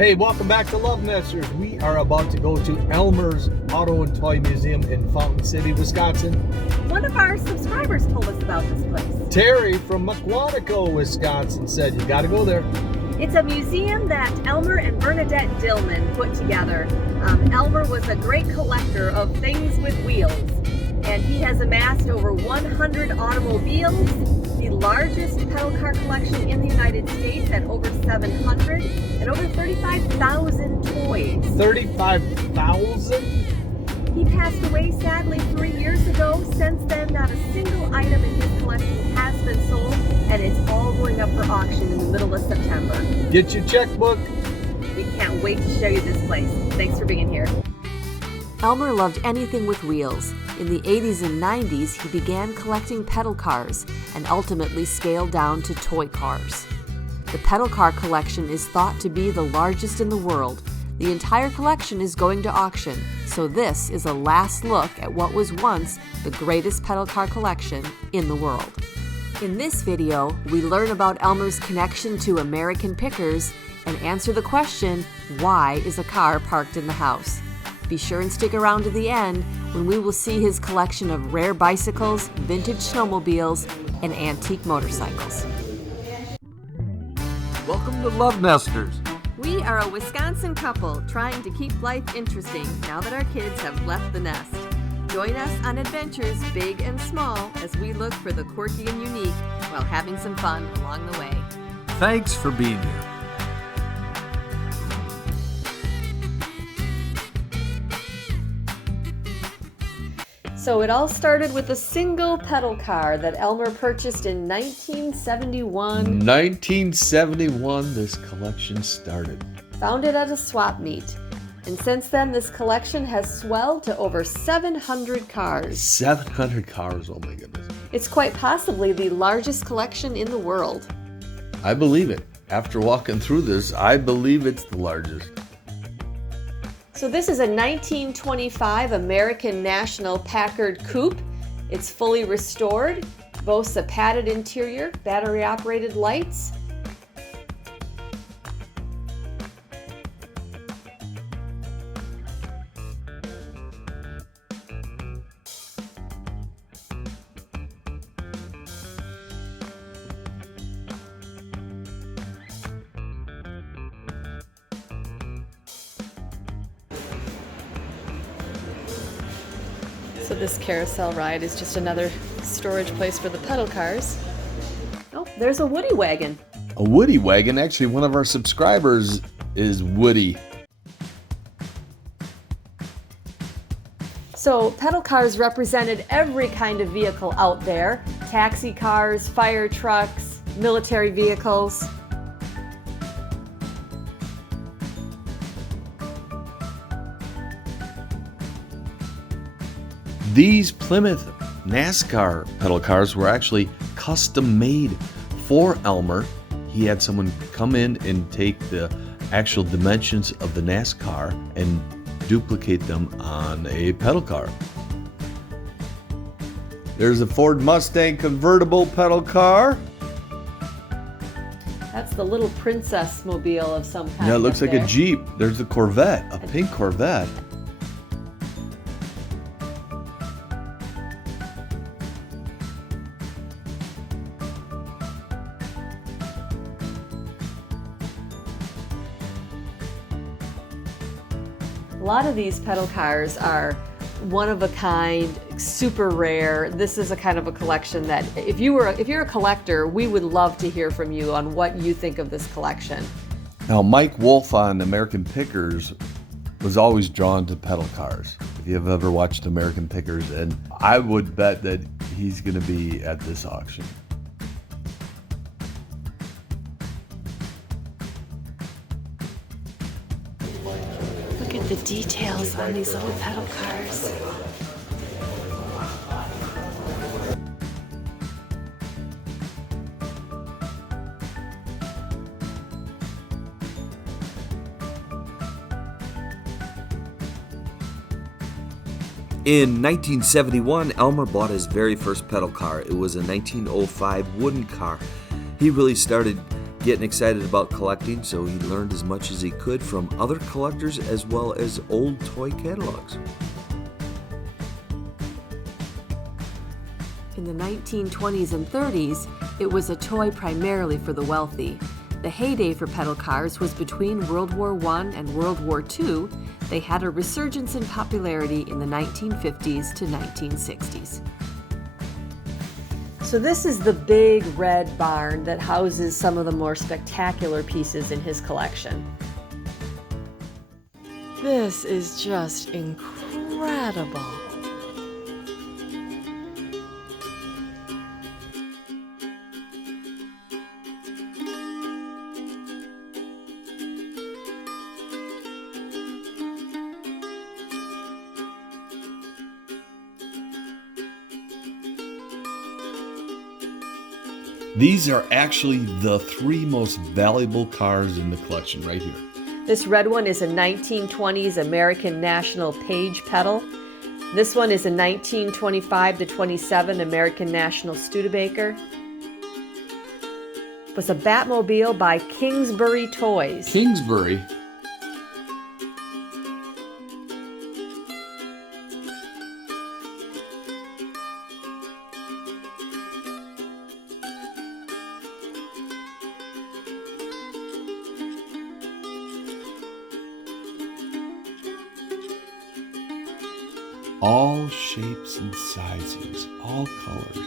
Hey, welcome back to LoveNesters. We are about to go to Elmer's Auto and Toy Museum in Fountain City, Wisconsin. One of our subscribers told us about this place. Terry from McWanaco, Wisconsin said you got to go there. It's a museum that Elmer and Bernadette Dillman put together. Elmer was a great collector of things with wheels, and he has amassed over 100 automobiles, the largest pedal car collection in the United States at over 700, and over 35,000 toys. 35,000? He passed away sadly 3 years ago. Since then, not a single item in his collection has been sold, and it's all going up for auction in the middle of September. Get your checkbook. We can't wait to show you this place. Thanks for being here. Elmer loved anything with wheels. In the 80s and 90s, he began collecting pedal cars and ultimately scaled down to toy cars. The pedal car collection is thought to be the largest in the world. The entire collection is going to auction, so this is a last look at what was once the greatest pedal car collection in the world. In this video, we learn about Elmer's connection to American pickers and answer the question, why is a car parked in the house? Be sure and stick around to the end when we will see his collection of rare bicycles, vintage snowmobiles, and antique motorcycles. Welcome to LoveNesters. We are a Wisconsin couple trying to keep life interesting now that our kids have left the nest. Join us on adventures big and small as we look for the quirky and unique while having some fun along the way. Thanks for being here. So it all started with a single pedal car that Elmer purchased in 1971. 1971, this collection started. Found it at a swap meet. And since then, this collection has swelled to over 700 cars. 700 cars, oh my goodness. It's quite possibly the largest collection in the world. I believe it. After walking through this, I believe it's the largest. So this is a 1925 American National Packard Coupe. It's fully restored, boasts a padded interior, battery-operated lights. So this carousel ride is just another storage place for the pedal cars. Oh, there's a Woody wagon. A Woody wagon? Actually, one of our subscribers is Woody. So pedal cars represented every kind of vehicle out there. Taxi cars, fire trucks, military vehicles. These Plymouth NASCAR pedal cars were actually custom made for Elmer. He had someone come in and take the actual dimensions of the NASCAR and duplicate them on a pedal car. There's a Ford Mustang convertible pedal car. That's the little princess mobile of some kind. Yeah, it looks like there. a Jeep. There's a Corvette, a pink Corvette. A lot of these pedal cars are one of a kind, super rare. This is a kind of a collection that if you're a collector, we would love to hear from you on what you think of this collection. Now, Mike Wolf on American Pickers was always drawn to pedal cars. If you have ever watched American Pickers, and I would bet that he's going to be at this auction. Look at the details on these little pedal cars. In 1971, Elmer bought his very first pedal car. It was a 1905 wooden car. He really started getting excited about collecting, so he learned as much as he could from other collectors as well as old toy catalogs. In the 1920s and 30s, it was a toy primarily for the wealthy. The heyday for pedal cars was between World War I and World War II. They had a resurgence in popularity in the 1950s to 1960s. So this is the big red barn that houses some of the more spectacular pieces in his collection. This is just incredible. These are actually the 3 most valuable cars in the collection right here. This red one is a 1920s American National Page pedal. This one is a 1925 to 27 American National Studebaker. It was a Batmobile by Kingsbury Toys. Kingsbury. All shapes and sizes, all colors.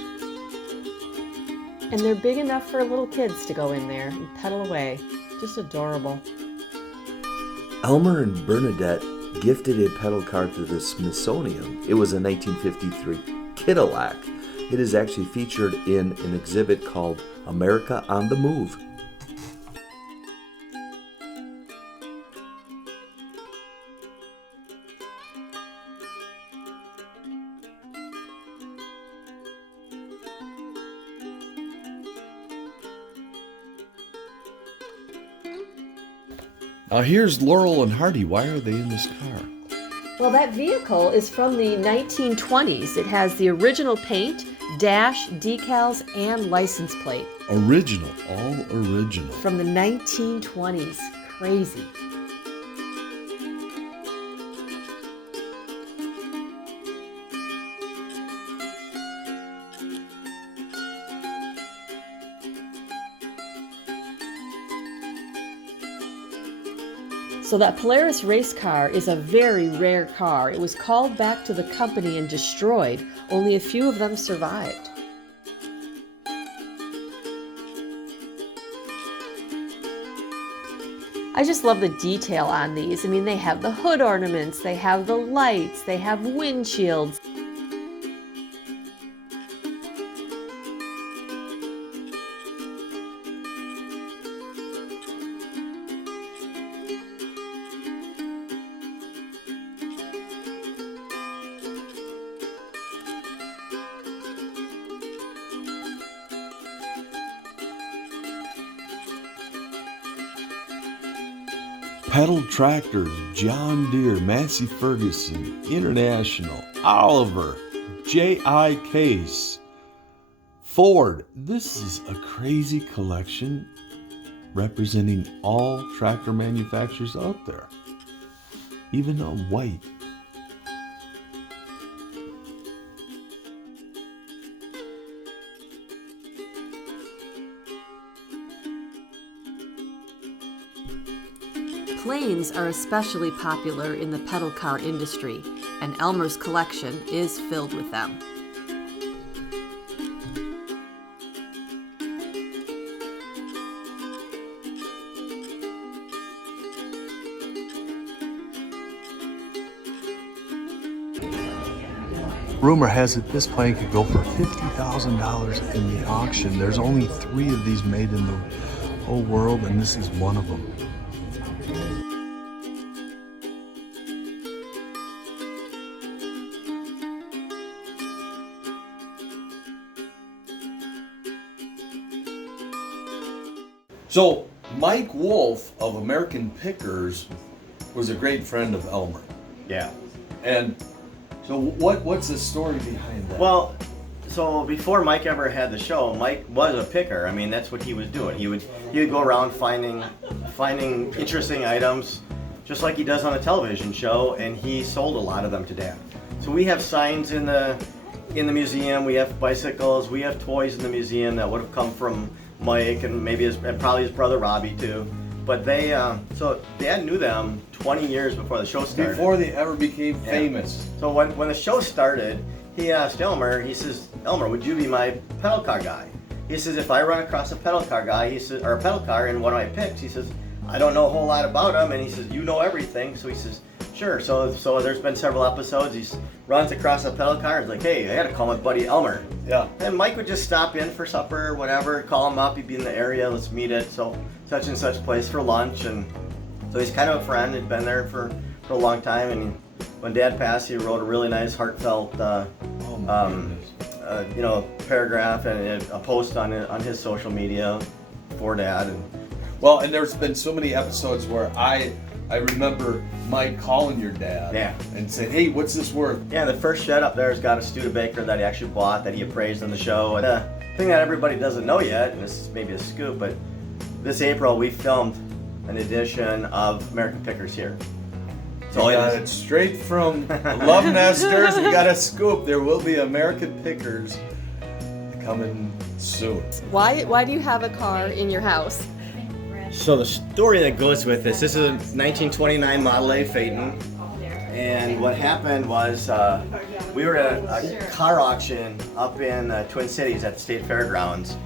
And they're big enough for little kids to go in there and pedal away. Just adorable. Elmer and Bernadette gifted a pedal car to the Smithsonian. It was a 1953 Cadillac. It is actually featured in an exhibit called America on the Move. Now here's Laurel and Hardy. Why are they in this car? Well, that vehicle is from the 1920s. It has the original paint, dash, decals, and license plate. Original, all original. From the 1920s. Crazy. So that Polaris race car is a very rare car. It was called back to the company and destroyed. Only a few of them survived. I just love the detail on these. I mean, they have the hood ornaments, they have the lights, they have windshields. Pedal tractors, John Deere, Massey Ferguson, International, Oliver, J.I. Case, Ford. This is a crazy collection representing all tractor manufacturers out there, even a white. Planes are especially popular in the pedal car industry, and Elmer's collection is filled with them. Rumor has it this plane could go for $50,000 in the auction. There's only 3 of these made in the whole world, and this is one of them. So Mike Wolf of American Pickers was a great friend of Elmer. Yeah. And so what's the story behind that? Well, So before Mike ever had the show, Mike was a picker. I mean, that's what he was doing. He would go around finding interesting items, just like he does on a television show, and he sold a lot of them to Dad. So we have signs in the museum. We have bicycles. We have toys in the museum that would have come from Mike and probably his brother Robbie too. But so Dad knew them 20 years before the show started. Before they ever became famous. So when the show started, he asked Elmer, he says, Elmer, would you be my pedal car guy? He says, if I run across a pedal car guy, he says, or a pedal car in one of my picks, he says, I don't know a whole lot about him, and he says, you know everything. So he says, sure. So there's been several episodes, he runs across a pedal car and is like, hey, I gotta call my buddy Elmer. Yeah. And Mike would just stop in for supper or whatever, call him up, he'd be in the area, let's meet at such and such place for lunch. And so he's kind of a friend, he'd been there for a long time. And when Dad passed, he wrote a really nice, heartfelt paragraph and a post on his social media for Dad. And there's been so many episodes where I remember Mike calling your dad and saying, hey, what's this worth? Yeah, the first shed up there has got a Studebaker that he actually bought, that he appraised on the show. And the thing that everybody doesn't know yet, and this is maybe a scoop, but this April we filmed an edition of American Pickers here. So we got it straight from LoveNesters. We got a scoop. There will be American Pickers coming soon. Why do you have a car in your house? So the story that goes with this is a 1929 Model A Phaeton, and what happened was we were at a car auction up in Twin Cities at the State Fairgrounds,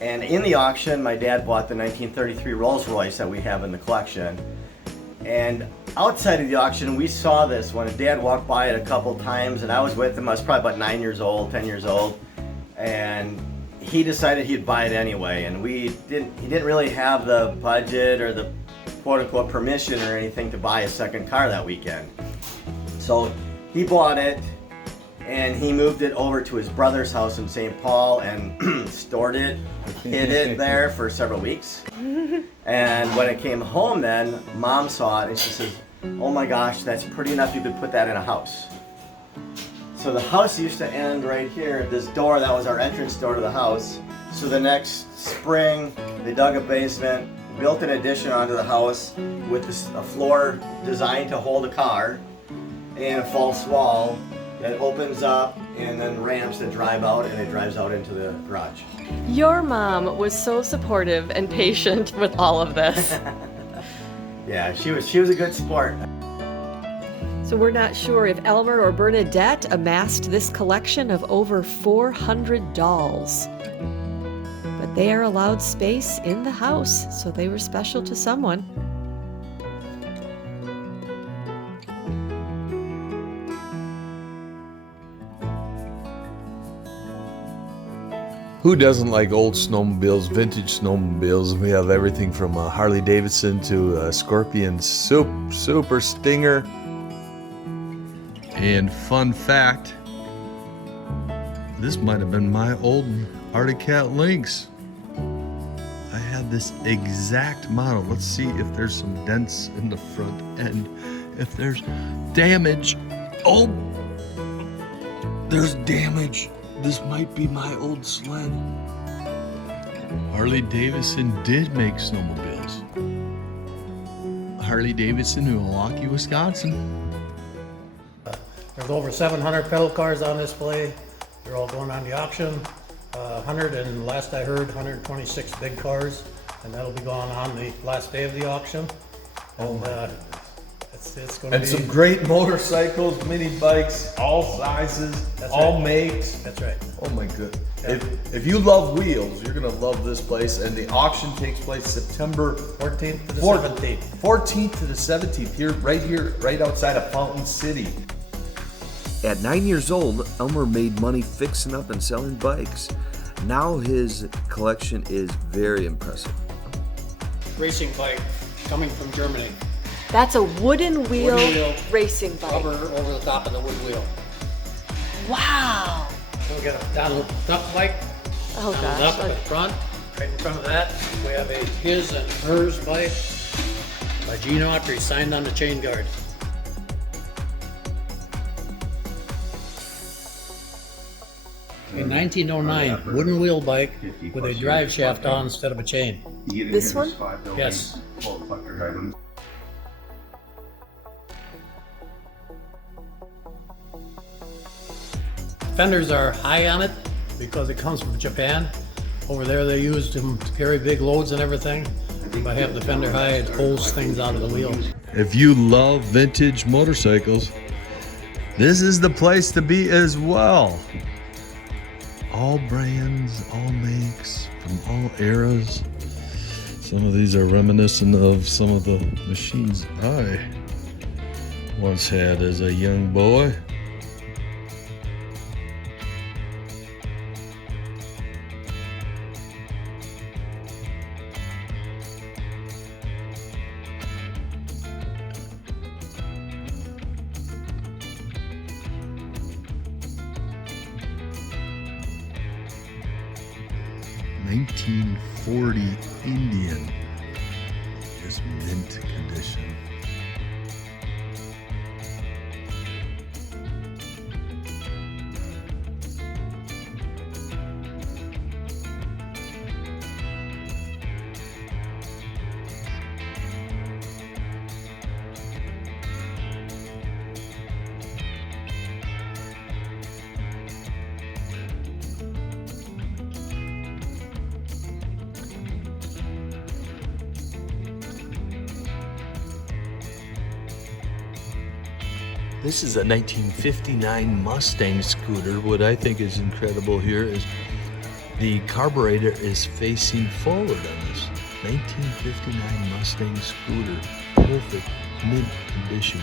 and in the auction my dad bought the 1933 Rolls Royce that we have in the collection. And outside of the auction we saw this when Dad walked by it a couple times, and I was with him. I was probably about 10 years old, and he decided he'd buy it anyway, and he didn't really have the budget or the quote-unquote permission or anything to buy a second car that weekend. So he bought it, and he moved it over to his brother's house in St. Paul and stored it, hid it there for several weeks. And when it came home then, Mom saw it and she says, oh my gosh, that's pretty enough, you could put that in a house. So the house used to end right here, this door that was our entrance door to the house. So the next spring, they dug a basement, built an addition onto the house with a floor designed to hold a car and a false wall that opens up and then ramps that drive out, and it drives out into the garage. Your mom was so supportive and patient with all of this. Yeah, she was a good sport. So we're not sure if Elmer or Bernadette amassed this collection of over 400 dolls. But they are allowed space in the house, so they were special to someone. Who doesn't like old snowmobiles, vintage snowmobiles? We have everything from a Harley Davidson to a Scorpion Super Stinger. And fun fact, this might have been my old Arctic Cat Lynx. I had this exact model. Let's see if there's some dents in the front end. If there's damage. Oh, there's damage. This might be my old sled. Harley Davidson did make snowmobiles. Harley Davidson in Milwaukee, Wisconsin. There's over 700 pedal cars on display. They're all going on the auction. 100 and last I heard 126 big cars, and that'll be going on the last day of the auction. And it's going to be some great motorcycles, mini bikes, all sizes, all makes. That's right. Oh my goodness. Yeah. If you love wheels, you're gonna love this place. And the auction takes place September 14th to the 17th. 14th to the 17th here, right outside of Fountain City. At 9 years old, Elmer made money fixing up and selling bikes. Now his collection is very impressive. Racing bike coming from Germany. That's a wooden wheel racing bike. Rubber over the top of the wood wheel. Wow. We'll get a Donald Duck bike. Oh Donald Duck gosh. up at front. Right in front of that, we have a his and hers bike by Gene Autry, signed on the chain guard. A 1909 wooden wheel bike with a drive shaft on instead of a chain. This one? Yes. Fenders are high on it because it comes from Japan. Over there they use them to carry big loads and everything. By having the fender high, it pulls things out of the wheel. If you love vintage motorcycles, this is the place to be as well. All brands, all makes, from all eras. Some of these are reminiscent of some of the machines I once had as a young boy. '40 Indian, just mint condition. This is a 1959 Mustang scooter. What I think is incredible here is the carburetor is facing forward on this 1959 Mustang scooter. Perfect mint condition.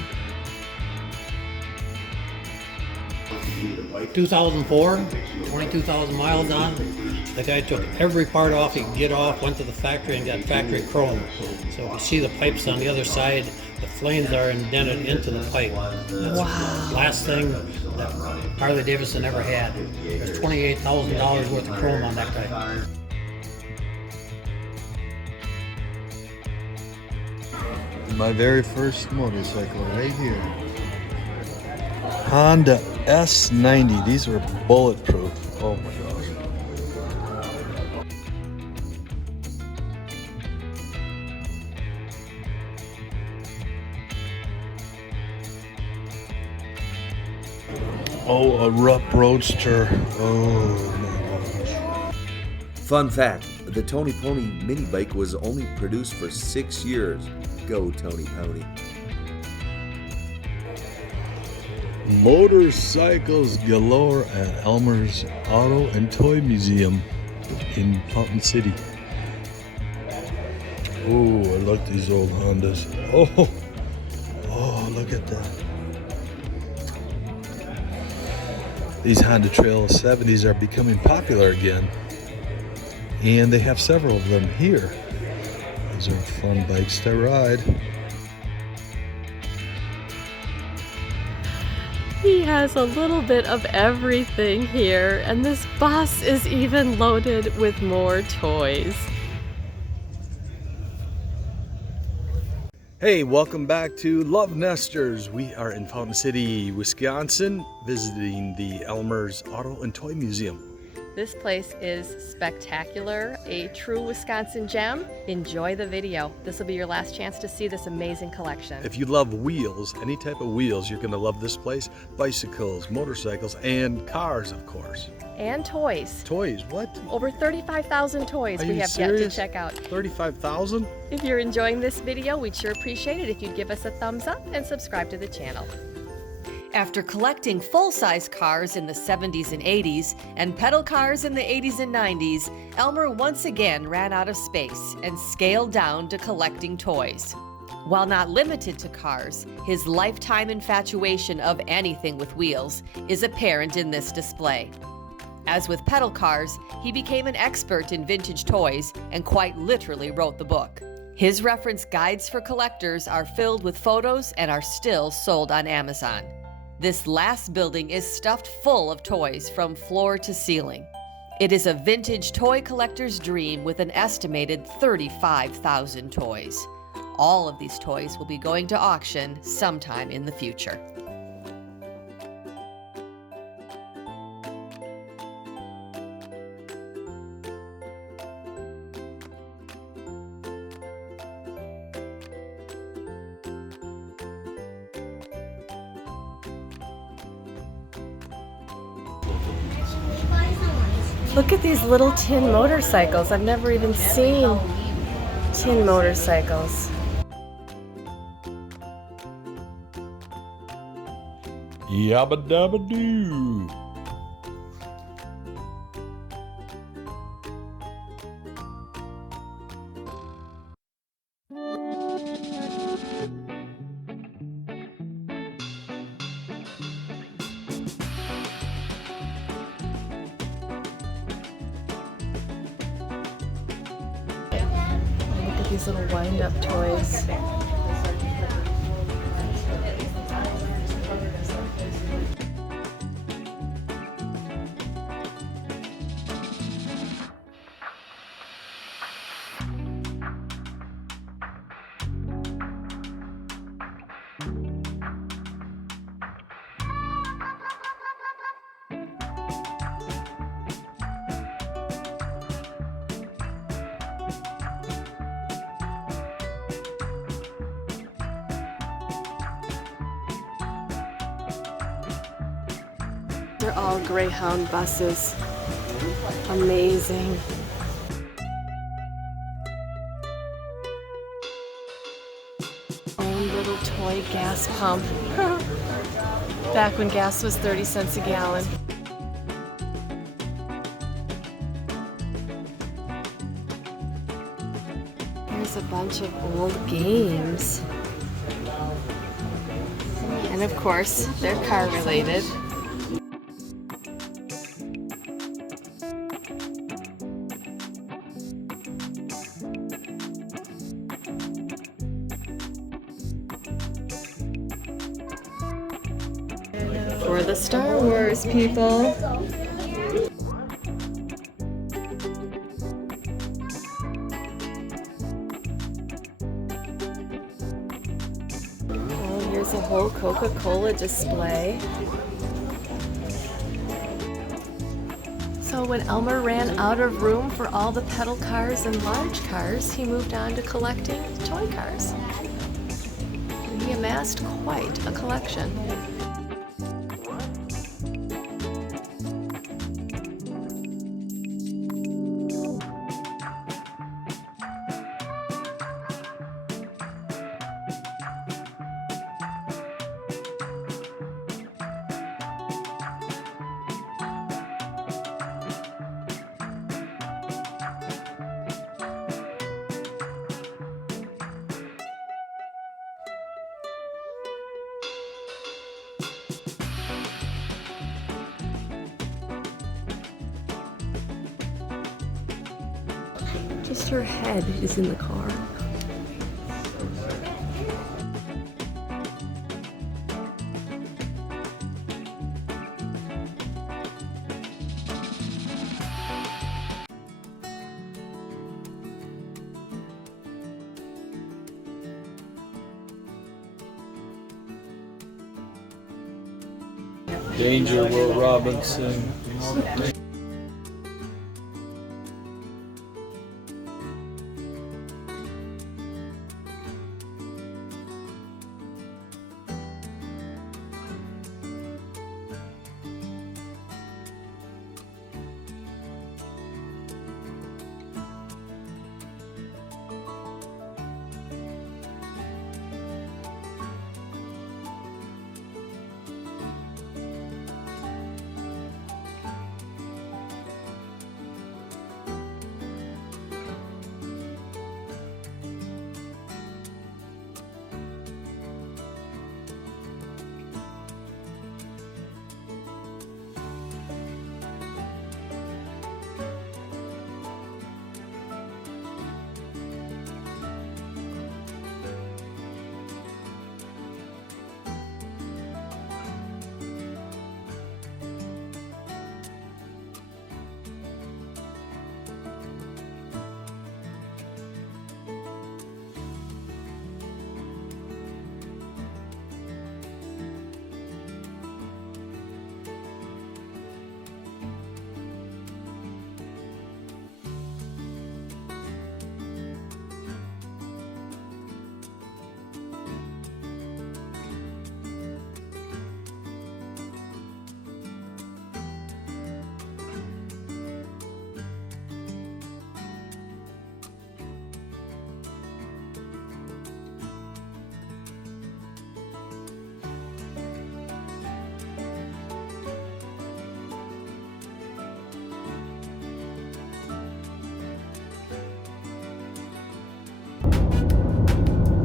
2004, 22,000 miles on. The guy took every part off he could get off, went to the factory and got factory chrome. So you can see the pipes on the other side. The flames are indented into the pipe. That's the last thing that Harley Davidson ever had. There's $28,000 worth of chrome on that guy. My very first motorcycle right here. Honda S90. These were bulletproof. Oh my gosh. Oh, a Rupp Roadster. Oh my gosh. Fun fact, the Tony Pony mini bike was only produced for 6 years. Go Tony Pony. Motorcycles galore at Elmer's Auto and Toy Museum in Fountain City. Oh, I like these old Hondas. Oh, look at that. These Honda Trail 70s are becoming popular again, and they have several of them here. These are fun bikes to ride. He has a little bit of everything here, and this bus is even loaded with more toys. Hey, welcome back to LoveNesters. We are in Fountain City, Wisconsin, visiting the Elmer's Auto and Toy Museum. This place is spectacular, a true Wisconsin gem. Enjoy the video. This will be your last chance to see this amazing collection. If you love wheels, any type of wheels, you're going to love this place. Bicycles, motorcycles, and cars, of course. And toys. Toys, what? Over 35,000 toys we have yet to check out. 35,000? If you're enjoying this video, we'd sure appreciate it if you'd give us a thumbs up and subscribe to the channel. After collecting full-size cars in the 70s and 80s and pedal cars in the 80s and 90s, Elmer once again ran out of space and scaled down to collecting toys. While not limited to cars, his lifetime infatuation of anything with wheels is apparent in this display. As with pedal cars, he became an expert in vintage toys and quite literally wrote the book. His reference guides for collectors are filled with photos and are still sold on Amazon. This last building is stuffed full of toys from floor to ceiling. It is a vintage toy collector's dream with an estimated 35,000 toys. All of these toys will be going to auction sometime in the future. Look at these little tin motorcycles. I've never even seen tin motorcycles. Yabba dabba doo. Look at these little wind-up toys. They're all Greyhound buses. Amazing. Own little toy gas pump. Back when gas was 30 cents a gallon. There's a bunch of old games. And of course, they're car related. For the Star Wars people. Oh, here's a whole Coca-Cola display. So when Elmer ran out of room for all the pedal cars and large cars, he moved on to collecting toy cars. And he amassed quite a collection. Just her head is in the car. Danger, Will Robinson.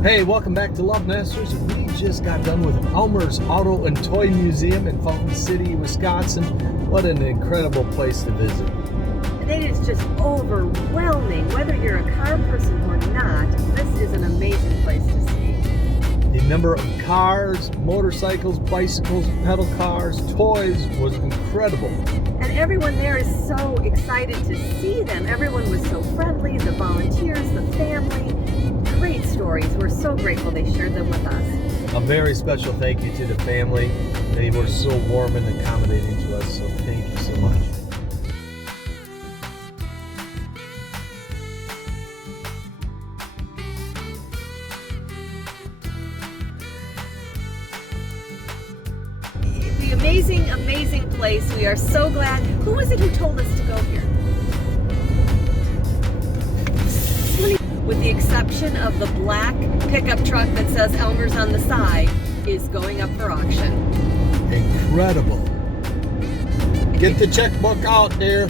Hey, welcome back to LoveNesters. We just got done with Elmer's Auto and Toy Museum in Fountain City, Wisconsin. What an incredible place to visit. And it is just overwhelming. Whether you're a car person or not, this is an amazing place to see. The number of cars, motorcycles, bicycles, pedal cars, toys was incredible. And everyone there is so excited to see them. Everyone was so friendly, the volunteers, the family. Great stories. We're so grateful they shared them with us. A very special thank you to the family. They were so warm and accommodating to us, so thank you so much. The amazing, amazing place. We are so glad. Who was it who told us to go here? With the exception of the black pickup truck that says Elmer's on the side, is going up for auction. Incredible. Get the checkbook out there.